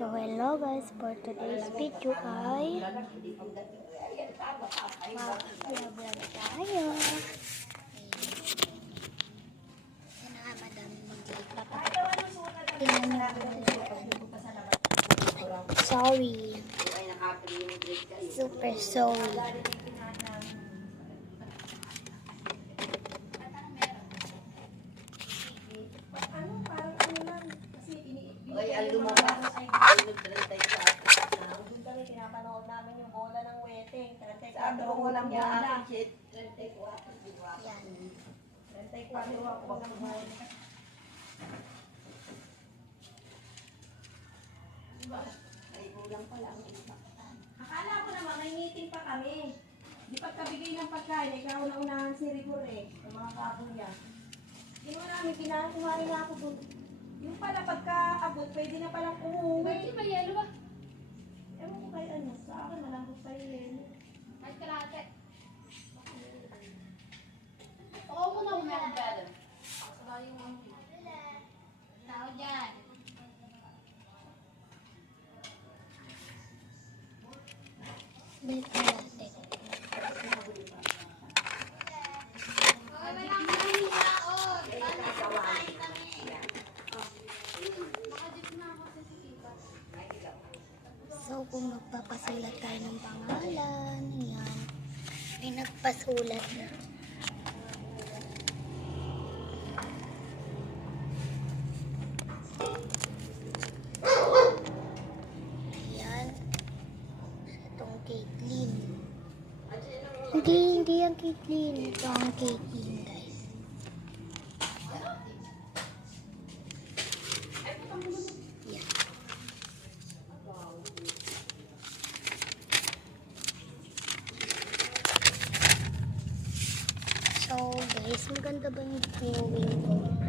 So hello guys, for today's video ay mag-vlog tayo. Yan na nga, madami mag-vlog. Tingnan nyo naman. Sorry. Super sorry. Ay, ang lumabas. Doon kami pinapanood namin yung bola ng weteng. Saan daw walang bola? 34 Yan. ako walang bola. Ay, kulang pala ang isa. Akala ko naman may meeting pa kami. Di pagkabigay ng pagkain, ikaw na unahan si Rigor ng mga kakuya. Hindi mo namin kumain na ako doon. Yung pala pagka-abot, pwede na palang umuwi. Bakit may yelo ba? Ewan ko kay ano, sa akin malambot pa yung lelo. Ay, kalate. Oo mo na umayang gala. Saka yung tao dyan. Balik na natin. So, kung magpapasulat tayo ng pangalan, yan. May nagpasulat na. Ayan. Itong Caitlyn. Hindi ang Caitlyn. Ito ang Caitlyn, guys. Yan. So guys, maganda ba yung viewing ko?